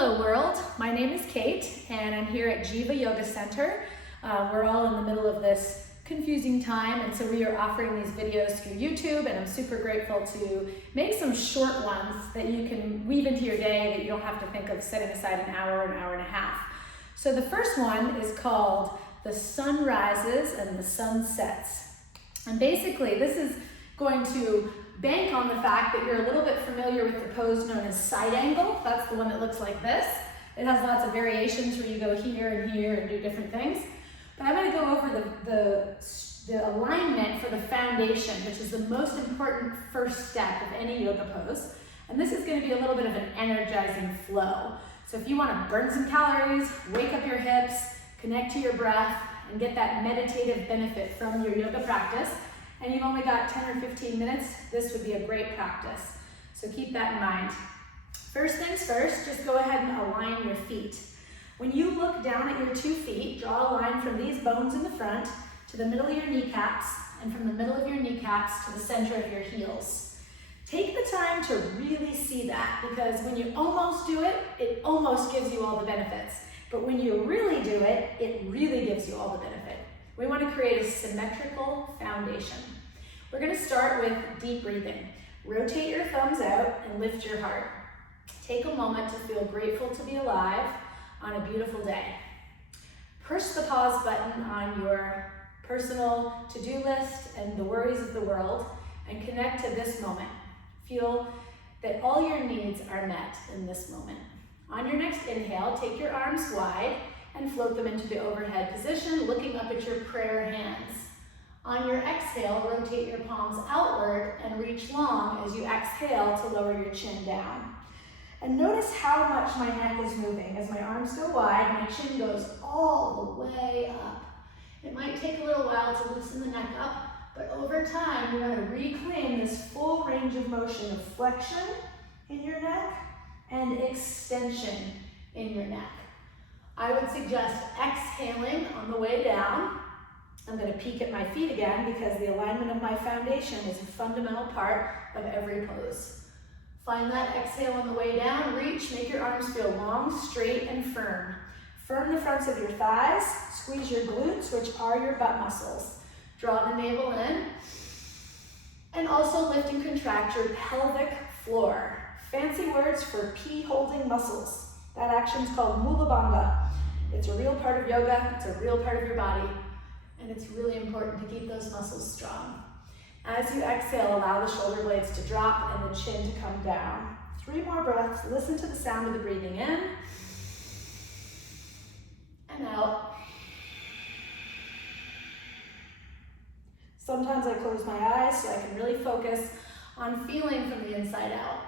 Hello world, my name is Kate and I'm here at Jiva Yoga Center. We're all in the middle of this confusing time, and so we are offering these videos through YouTube, and I'm super grateful to make some short ones that you can weave into your day that you don't have to think of setting aside an hour and a half. So the first one is called The Sun Rises and the Sun Sets. And basically this is going to bank on the fact that you're a little bit familiar with the pose known as side angle. That's the one that looks like this. It has lots of variations where you go here and do different things. But I'm going to go over the alignment for the foundation, which is the most important first step of any yoga pose. And this is going to be a little bit of an energizing flow. So if you want to burn some calories, wake up your hips, connect to your breath, and get that meditative benefit from your yoga practice, and you've only got 10 or 15 minutes, this would be a great practice. So keep that in mind. First things first, just go ahead and align your feet. When you look down at your 2 feet, draw a line from these bones in the front to the middle of your kneecaps, and from the middle of your kneecaps to the center of your heels. Take the time to really see that, because when you almost do it, it almost gives you all the benefits. But when you really do it, it really gives you all the benefit. We want to create a symmetrical foundation. We're going to start with deep breathing. Rotate your thumbs out and lift your heart. Take a moment to feel grateful to be alive on a beautiful day. Push the pause button on your personal to-do list and the worries of the world and connect to this moment. Feel that all your needs are met in this moment. On your next inhale, take your arms wide and float them into the overhead position, looking up at your prayer hands. On your exhale, rotate your palms outward and reach long as you exhale to lower your chin down. And notice how much my neck is moving. As my arms go wide, my chin goes all the way up. It might take a little while to loosen the neck up, but over time, you're going to reclaim this full range of motion of flexion in your neck and extension in your neck. I would suggest exhaling on the way down. I'm going to peek at my feet again because the alignment of my foundation is a fundamental part of every pose. Find that exhale on the way down. Reach, make your arms feel long, straight, and firm. Firm the fronts of your thighs. Squeeze your glutes, which are your butt muscles. Draw the navel in. And also lift and contract your pelvic floor. Fancy words for pee-holding muscles. That action is called Mula Bandha. It's a real part of yoga. It's a real part of your body. And it's really important to keep those muscles strong. As you exhale, allow the shoulder blades to drop and the chin to come down. 3 more breaths. Listen to the sound of the breathing in and out. Sometimes I close my eyes so I can really focus on feeling from the inside out.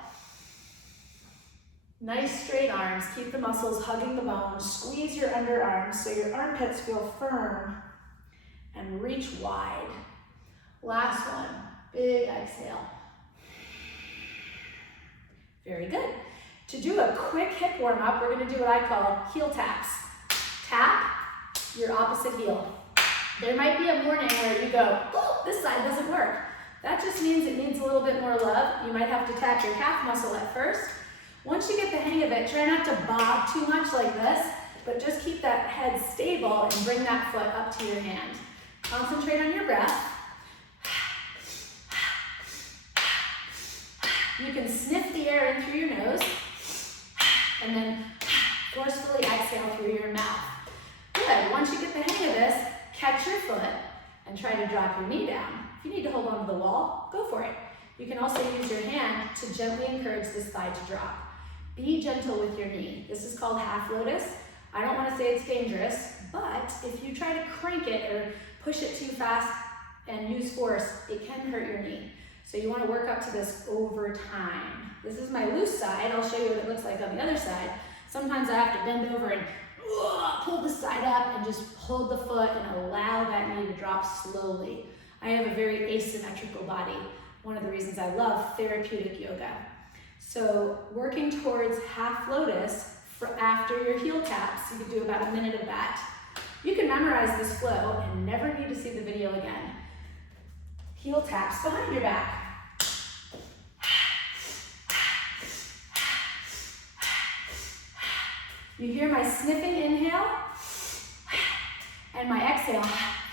Nice straight arms. Keep the muscles hugging the bones. Squeeze your underarms so your armpits feel firm and reach wide. Last one, big exhale. Very good. To do a quick hip warm up, we're going to do what I call heel taps. Tap your opposite heel. There might be a morning where you go, oh, this side doesn't work. That just means it needs a little bit more love. You might have to tap your calf muscle at first. Once you get the hang of it, try not to bob too much like this, but just keep that head stable and bring that foot up to your hand. Concentrate on your breath. You can sniff the air in through your nose and then forcefully exhale through your mouth. Good. Once you get the hang of this, catch your foot and try to drop your knee down. If you need to hold on to the wall, go for it. You can also use your hand to gently encourage this thigh to drop. Be gentle with your knee. This is called half lotus. I don't want to say it's dangerous, but if you try to crank it or push it too fast and use force, it can hurt your knee. So you want to work up to this over time. This is my loose side. I'll show you what it looks like on the other side. Sometimes I have to bend over and pull the side up and just hold the foot and allow that knee to drop slowly. I have a very asymmetrical body. One of the reasons I love therapeutic yoga. So working towards half lotus for after your heel taps, you can do about a minute of that. You can memorize this flow and never need to see the video again. Heel taps behind your back. You hear my sniffing inhale and my exhale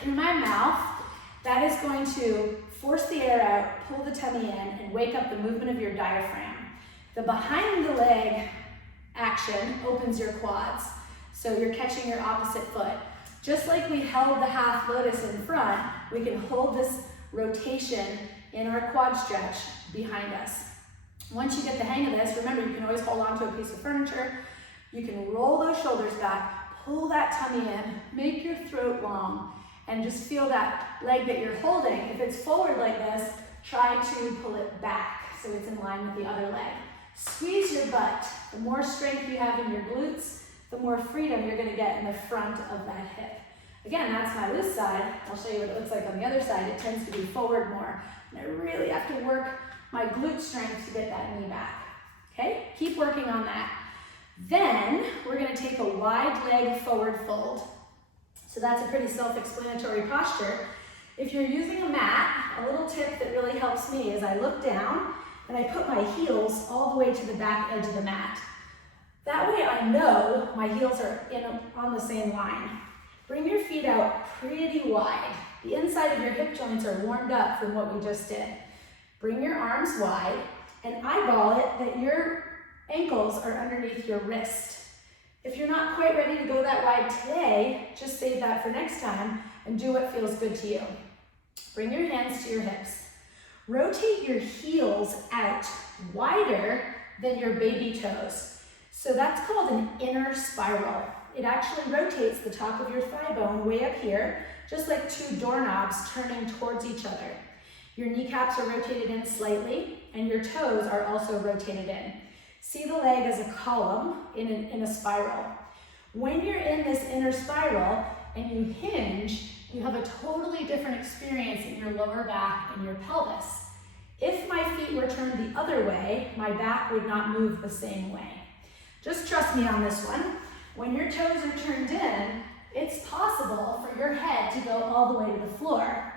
in my mouth. That is going to force the air out, pull the tummy in, and wake up the movement of your diaphragm. The behind the leg action opens your quads, so you're catching your opposite foot. Just like we held the half lotus in front, we can hold this rotation in our quad stretch behind us. Once you get the hang of this, remember you can always hold on to a piece of furniture. You can roll those shoulders back, pull that tummy in, make your throat long, and just feel that leg that you're holding. If it's forward like this, try to pull it back so it's in line with the other leg. Squeeze your butt. The more strength you have in your glutes, the more freedom you're going to get in the front of that hip. Again, that's my loose side. I'll show you what it looks like on the other side. It tends to be forward more. And I really have to work my glute strength to get that knee back. Okay, keep working on that. Then we're going to take a wide leg forward fold. So that's a pretty self-explanatory posture. If you're using a mat, a little tip that really helps me is I look down and I put my heels all the way to the back edge of the mat. That way I know my heels are on the same line. Bring your feet out pretty wide. The inside of your hip joints are warmed up from what we just did. Bring your arms wide and eyeball it that your ankles are underneath your wrist. If you're not quite ready to go that wide today, just save that for next time and do what feels good to you. Bring your hands to your hips. Rotate your heels out wider than your baby toes. So that's called an inner spiral. It actually rotates the top of your thigh bone way up here, just like two doorknobs turning towards each other. Your kneecaps are rotated in slightly, and your toes are also rotated in. See the leg as a column in a spiral. When you're in this inner spiral and you hinge, you have a totally different experience in your lower back and your pelvis. If my feet were turned the other way, my back would not move the same way. Just trust me on this one. When your toes are turned in, it's possible for your head to go all the way to the floor.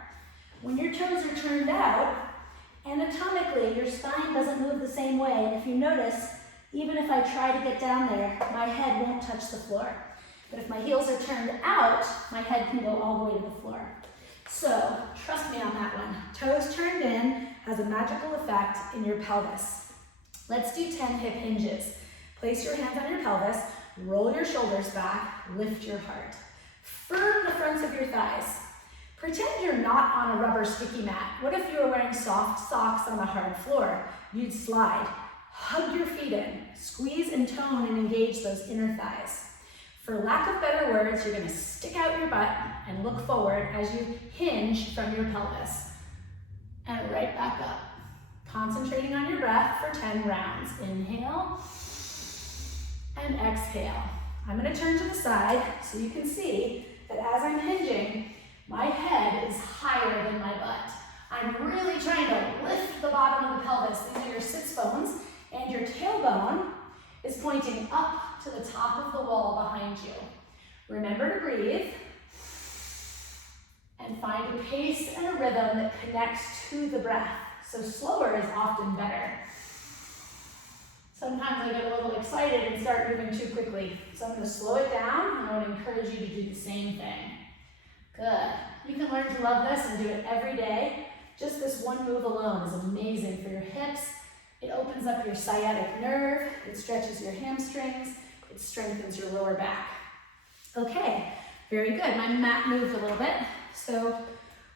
When your toes are turned out, anatomically, your spine doesn't move the same way. And if you notice, even if I try to get down there, my head won't touch the floor. But if my heels are turned out, my head can go all the way to the floor. So trust me on that one. Toes turned in has a magical effect in your pelvis. Let's do 10 hip hinges. Place your hands on your pelvis, roll your shoulders back, lift your heart. Firm the fronts of your thighs. Pretend you're not on a rubber sticky mat. What if you were wearing soft socks on a hard floor? You'd slide. Hug your feet in. Squeeze and tone and engage those inner thighs. For lack of better words, you're going to stick out your butt and look forward as you hinge from your pelvis. And right back up. Concentrating on your breath for 10 rounds. Inhale and exhale. I'm going to turn to the side so you can see that as I'm hinging, my head is higher than my butt. I'm really trying to lift the bottom of the pelvis. These are your sits bones, and your tailbone is pointing up to the top of the wall behind you. Remember to breathe and find a pace and a rhythm that connects to the breath. So slower is often better. Sometimes I get a little excited and start moving too quickly. So I'm going to slow it down, and I want to encourage you to do the same thing. Good. You can learn to love this and do it every day. Just this one move alone is amazing for your hips. It opens up your sciatic nerve. It stretches your hamstrings. It strengthens your lower back. Okay, very good. My mat moved a little bit. So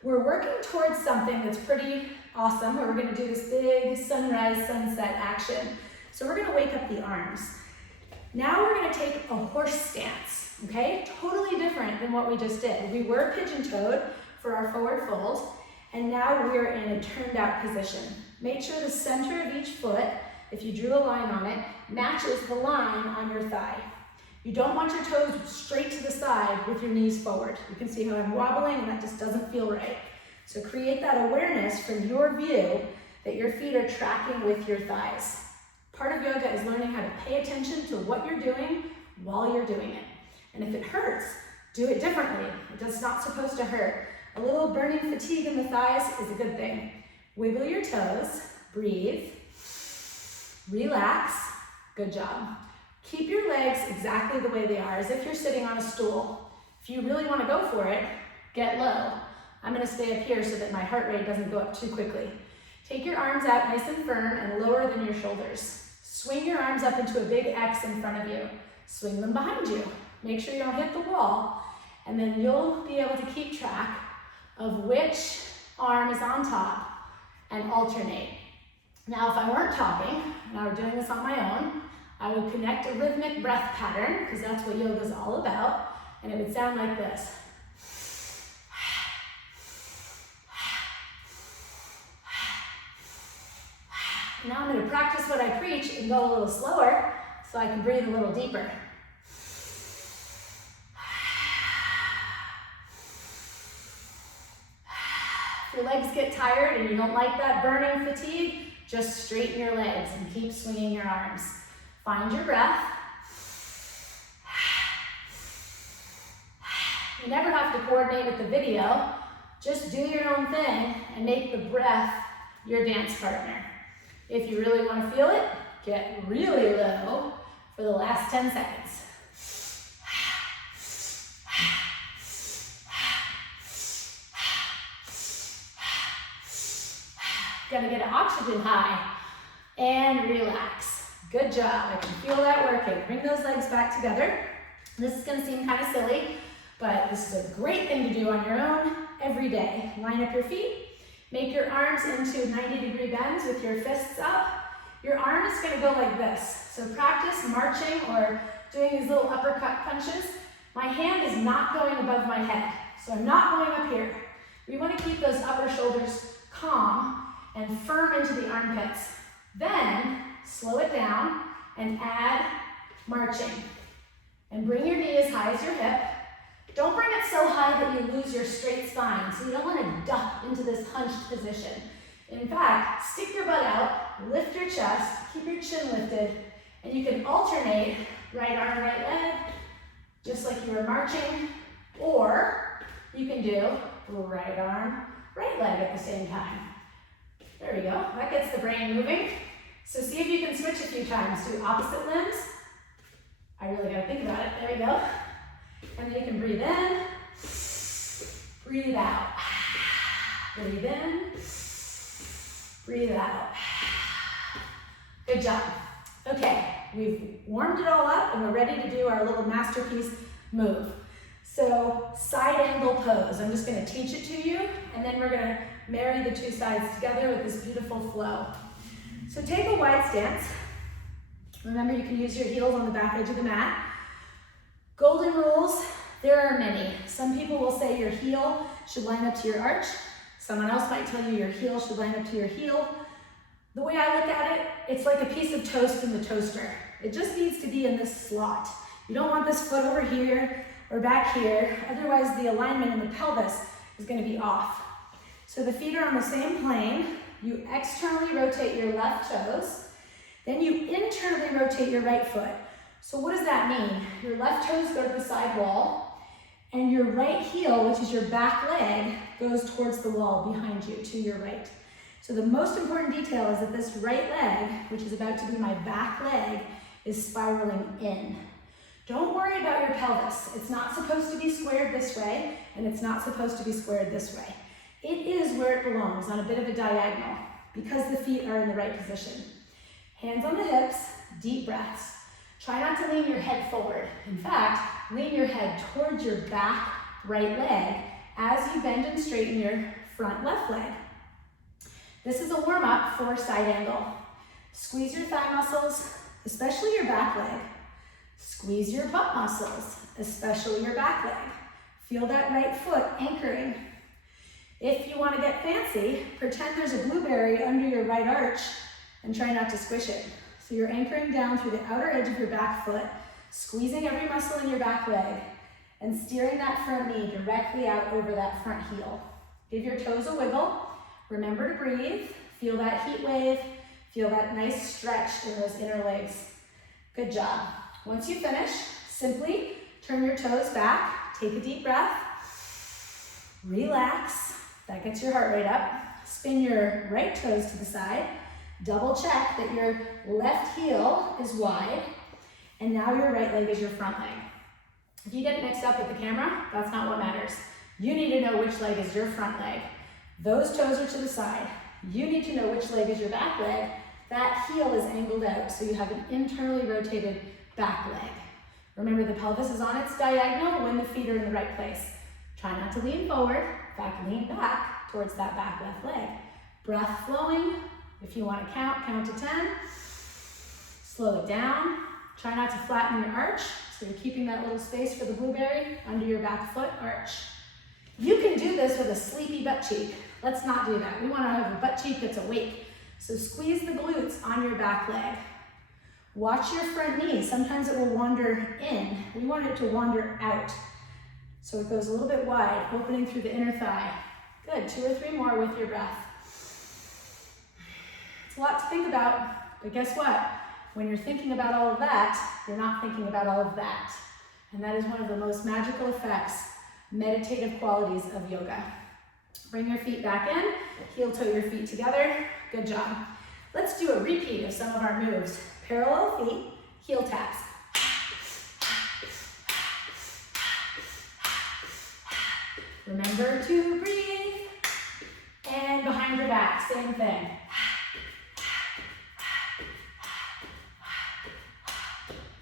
we're working towards something that's pretty awesome. We're going to do this big sunrise, sunset action. So we're going to wake up the arms. Now we're going to take a horse stance, okay? Totally different than what we just did. We were pigeon-toed for our forward fold, and now we're in a turned out position. Make sure the center of each foot, if you drew a line on it, matches the line on your thigh. You don't want your toes straight to the side with your knees forward. You can see how I'm wobbling, and that just doesn't feel right. So create that awareness from your view that your feet are tracking with your thighs. Part of yoga is learning how to pay attention to what you're doing while you're doing it. And if it hurts, do it differently. It's not supposed to hurt. A little burning fatigue in the thighs is a good thing. Wiggle your toes, breathe, relax, good job. Keep your legs exactly the way they are, as if you're sitting on a stool. If you really want to go for it, get low. I'm going to stay up here so that my heart rate doesn't go up too quickly. Take your arms out nice and firm and lower than your shoulders. Swing your arms up into a big X in front of you. Swing them behind you. Make sure you don't hit the wall. And then you'll be able to keep track of which arm is on top and alternate. Now, if I weren't talking and I were doing this on my own, I would connect a rhythmic breath pattern, because that's what yoga is all about, and it would sound like this. Now I'm going to practice what I preach and go a little slower so I can breathe a little deeper. If your legs get tired and you don't like that burning fatigue, just straighten your legs and keep swinging your arms. Find your breath. You never have to coordinate with the video. Just do your own thing and make the breath your dance partner. If you really want to feel it, get really low for the last 10 seconds. Gonna get an oxygen high and relax. Good job. I can feel that working. Bring those legs back together. This is gonna seem kind of silly, but this is a great thing to do on your own every day. Line up your feet. Make your arms into 90-degree bends with your fists up. Your arm is gonna go like this. So practice marching or doing these little uppercut punches. My hand is not going above my head, so I'm not going up here. We wanna keep those upper shoulders calm and firm into the armpits. Then slow it down and add marching. And bring your knee as high as your hip. Don't bring it so high that you lose your straight spine. So you don't want to duck into this hunched position. In fact, stick your butt out, lift your chest, keep your chin lifted, and you can alternate right arm, right leg, just like you were marching, or you can do right arm, right leg at the same time. There we go. That gets the brain moving. So see if you can switch a few times. Do opposite limbs. I really got to think about it. There we go. And then you can breathe in, breathe out. Breathe in, breathe out. Good job. Okay, we've warmed it all up and we're ready to do our little masterpiece move. So side angle pose. I'm just going to teach it to you, and then we're going to marry the two sides together with this beautiful flow. So take a wide stance. Remember, you can use your heels on the back edge of the mat. Golden rules, there are many. Some people will say your heel should line up to your arch. Someone else might tell you your heel should line up to your heel. The way I look at it, it's like a piece of toast in the toaster. It just needs to be in this slot. You don't want this foot over here or back here, otherwise the alignment in the pelvis is going to be off. So the feet are on the same plane. You externally rotate your left toes, then you internally rotate your right foot. So what does that mean? Your left toes go to the side wall, and your right heel, which is your back leg, goes towards the wall behind you to your right. So the most important detail is that this right leg, which is about to be my back leg, is spiraling in. Don't worry about your pelvis. It's not supposed to be squared this way, and it's not supposed to be squared this way. It is where it belongs, on a bit of a diagonal, because the feet are in the right position. Hands on the hips, deep breaths. Try not to lean your head forward. In fact, lean your head towards your back right leg as you bend and straighten your front left leg. This is a warm-up for side angle. Squeeze your thigh muscles, especially your back leg. Squeeze your butt muscles, especially your back leg. Feel that right foot anchoring. If you want to get fancy, pretend there's a blueberry under your right arch and try not to squish it. So you're anchoring down through the outer edge of your back foot, squeezing every muscle in your back leg, and steering that front knee directly out over that front heel. Give your toes a wiggle. Remember to breathe. Feel that heat wave. Feel that nice stretch in those inner legs. Good job. Once you finish, simply turn your toes back, take a deep breath, relax. That gets your heart rate up. Spin your right toes to the side. Double check that your left heel is wide. And now your right leg is your front leg. If you get mixed up with the camera, that's not what matters. You need to know which leg is your front leg. Those toes are to the side. You need to know which leg is your back leg. That heel is angled out, so you have an internally rotated back leg. Remember, the pelvis is on its diagonal when the feet are in the right place. Try not to lean forward. In fact, lean back towards that back left leg. Breath flowing. If you want to count to 10. Slow it down. Try not to flatten your arch, so you're keeping that little space for the blueberry under your back foot arch. You can do this with a sleepy butt cheek. Let's not do that. We want to have a butt cheek that's awake. So squeeze the glutes on your back leg. Watch your front knee. Sometimes it will wander in. We want it to wander out. So it goes a little bit wide, opening through the inner thigh. Good, 2 or 3 more with your breath. It's a lot to think about, but guess what? When you're thinking about all of that, you're not thinking about all of that. And that is one of the most magical effects, meditative qualities of yoga. Bring your feet back in, heel toe your feet together. Good job. Let's do a repeat of some of our moves. Parallel feet, heel taps. Remember to breathe. And behind your back, same thing.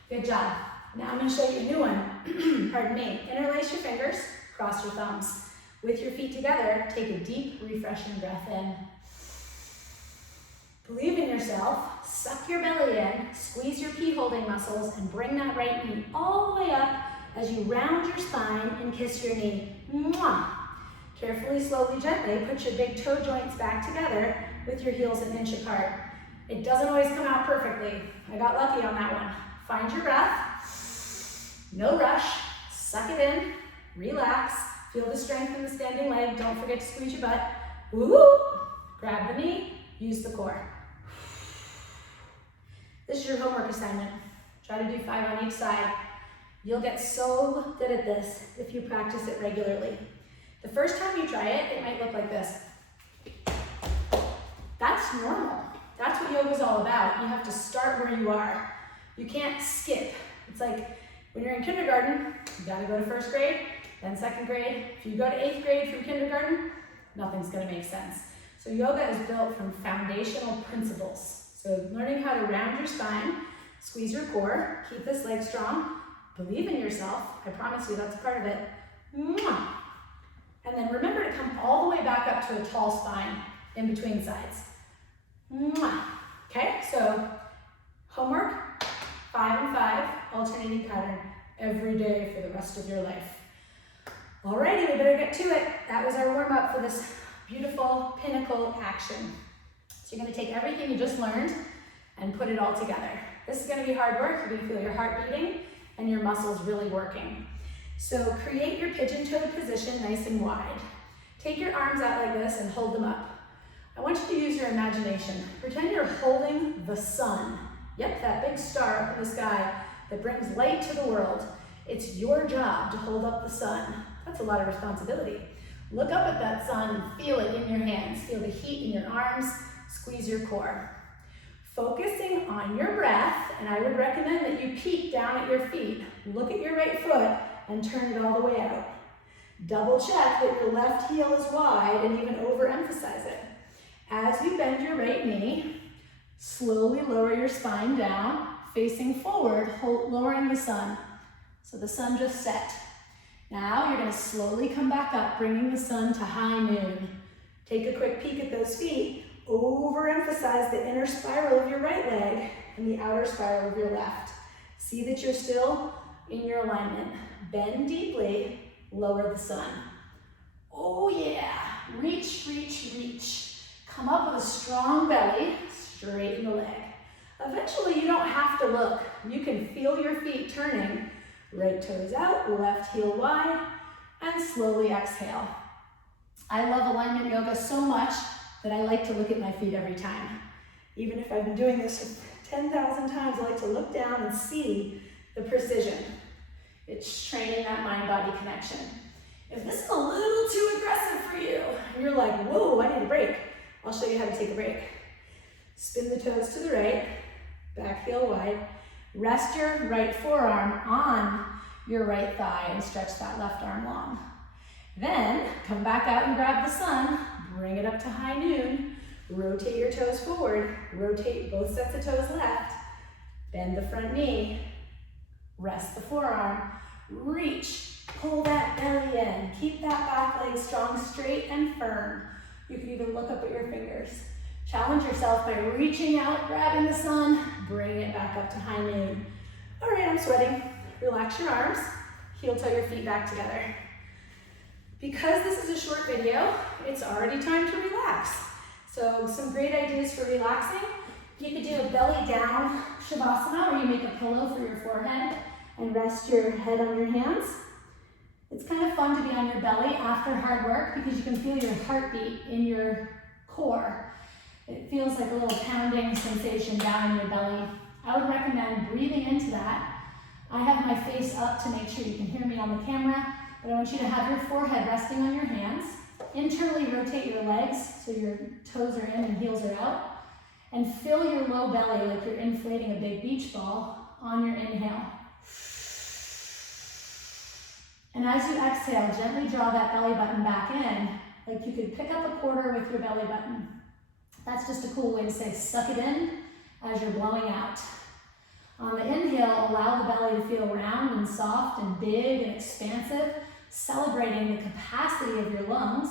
Good job. Now I'm going to show you a new one. Pardon me. Interlace your fingers, cross your thumbs. With your feet together, take a deep, refreshing breath in. Believe in yourself, suck your belly in, squeeze your pea holding muscles, and bring that right knee all the way up as you round your spine and kiss your knee. Mwah! Carefully, slowly, gently, put your big toe joints back together with your heels an inch apart. It doesn't always come out perfectly. I got lucky on that one. Find your breath, no rush, suck it in, relax, feel the strength in the standing leg, don't forget to squeeze your butt. Woo! Grab the knee, use the core. This is your homework assignment. Try to do 5 on each side. You'll get so good at this if you practice it regularly. The first time you try it, it might look like this. That's normal. That's what yoga is all about. You have to start where you are. You can't skip. It's like when you're in kindergarten, you gotta go to 1st grade, then 2nd grade. If you go to 8th grade from kindergarten, nothing's gonna make sense. So yoga is built from foundational principles. So learning how to round your spine, squeeze your core, keep this leg strong, believe in yourself. I promise you that's part of it. Mwah! And then remember to come all the way back up to a tall spine in between sides. Mwah! Okay, so homework. 5 and 5, alternating pattern every day for the rest of your life. Alrighty, we better get to it. That was our warm up for this beautiful pinnacle action. So you're gonna take everything you just learned and put it all together. This is gonna be hard work. You're gonna feel your heart beating and your muscles really working. So create your pigeon toe position nice and wide. Take your arms out like this and hold them up. I want you to use your imagination. Pretend you're holding the sun. Yep, that big star up in the sky that brings light to the world. It's your job to hold up the sun. That's a lot of responsibility. Look up at that sun and feel it in your hands. Feel the heat in your arms. Squeeze your core. Focusing on your breath, and I would recommend that you peek down at your feet. Look at your right foot and turn it all the way out. Double check that your left heel is wide and even overemphasize it. As you bend your right knee, slowly lower your spine down, facing forward, lowering the sun. So the sun just set. Now you're gonna slowly come back up, bringing the sun to high noon. Take a quick peek at those feet. Overemphasize the inner spiral of your right leg and the outer spiral of your left. See that you're still in your alignment. Bend deeply, lower the sun. Oh yeah, reach, reach, reach. Come up with a strong belly, straighten the leg. Eventually you don't have to look. You can feel your feet turning. Right toes out, left heel wide, and slowly exhale. I love alignment yoga so much that I like to look at my feet every time. Even if I've been doing this 10,000 times, I like to look down and see the precision. It's training that mind-body connection. If this is a little too aggressive for you, and you're like, whoa, I need a break, I'll show you how to take a break. Spin the toes to the right, back heel wide, Rest your right forearm on your right thigh and stretch that left arm long. Then come back out and grab the sun, bring it up to high noon, rotate your toes forward, rotate both sets of toes left, bend the front knee, rest the forearm, reach, pull that belly in, keep that back leg strong, straight and firm. You can even look up at your fingers. Challenge yourself by reaching out, grabbing the sun, bring it back up to high noon. All right, I'm sweating. Relax your arms, heel toe your feet back together. Because this is a short video, it's already time to relax. So some great ideas for relaxing. You could do a belly down Shavasana, where you make a pillow for your forehead and rest your head on your hands. It's kind of fun to be on your belly after hard work because you can feel your heartbeat in your core. It feels like a little pounding sensation down in your belly. I would recommend breathing into that. I have my face up to make sure you can hear me on the camera, but I want you to have your forehead resting on your hands. Internally rotate your legs so your toes are in and heels are out. And fill your low belly like you're inflating a big beach ball on your inhale. And as you exhale, gently draw that belly button back in, like you could pick up a quarter with your belly button. That's just a cool way to say suck it in as you're blowing out. On the inhale, allow the belly to feel round and soft and big and expansive, celebrating the capacity of your lungs.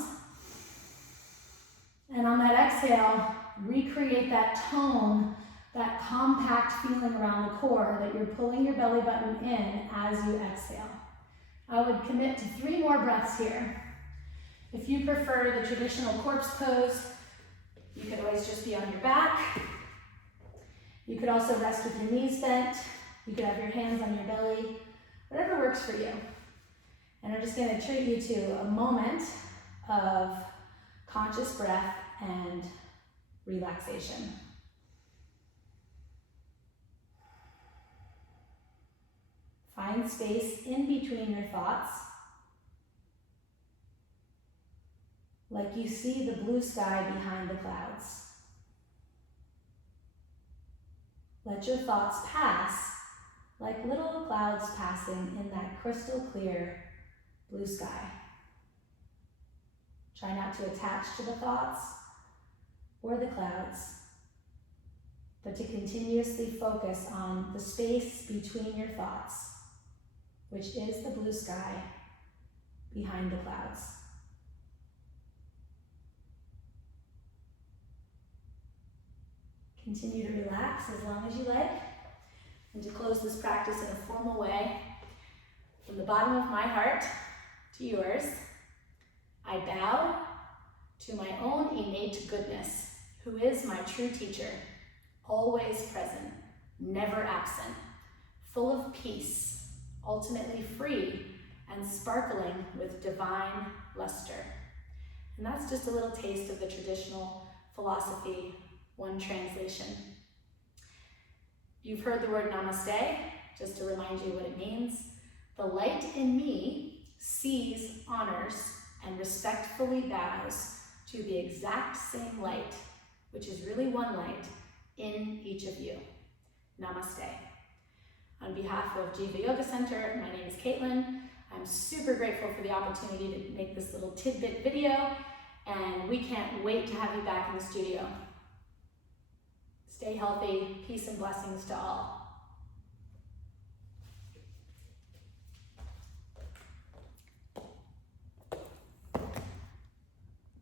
And on that exhale, recreate that tone, that compact feeling around the core that you're pulling your belly button in as you exhale. I would commit to 3 more breaths here. If you prefer the traditional corpse pose, you could always just be on your back. You could also rest with your knees bent. You could have your hands on your belly, whatever works for you. And I'm just going to treat you to a moment of conscious breath and relaxation. Find space in between your thoughts, like you see the blue sky behind the clouds. Let your thoughts pass like little clouds passing in that crystal clear blue sky. Try not to attach to the thoughts or the clouds, but to continuously focus on the space between your thoughts, which is the blue sky behind the clouds. Continue to relax as long as you like. And to close this practice in a formal way, from the bottom of my heart to yours, I bow to my own innate goodness, who is my true teacher, always present, never absent, full of peace, ultimately free, and sparkling with divine luster. And that's just a little taste of the traditional philosophy, one translation. You've heard the word namaste, just to remind you what it means. The light in me sees, honors, and respectfully bows to the exact same light, which is really one light, in each of you. Namaste. On behalf of Jiva Yoga Center, my name is Kaitlen. I'm super grateful for the opportunity to make this little tidbit video, and we can't wait to have you back in the studio. Stay healthy, peace and blessings to all.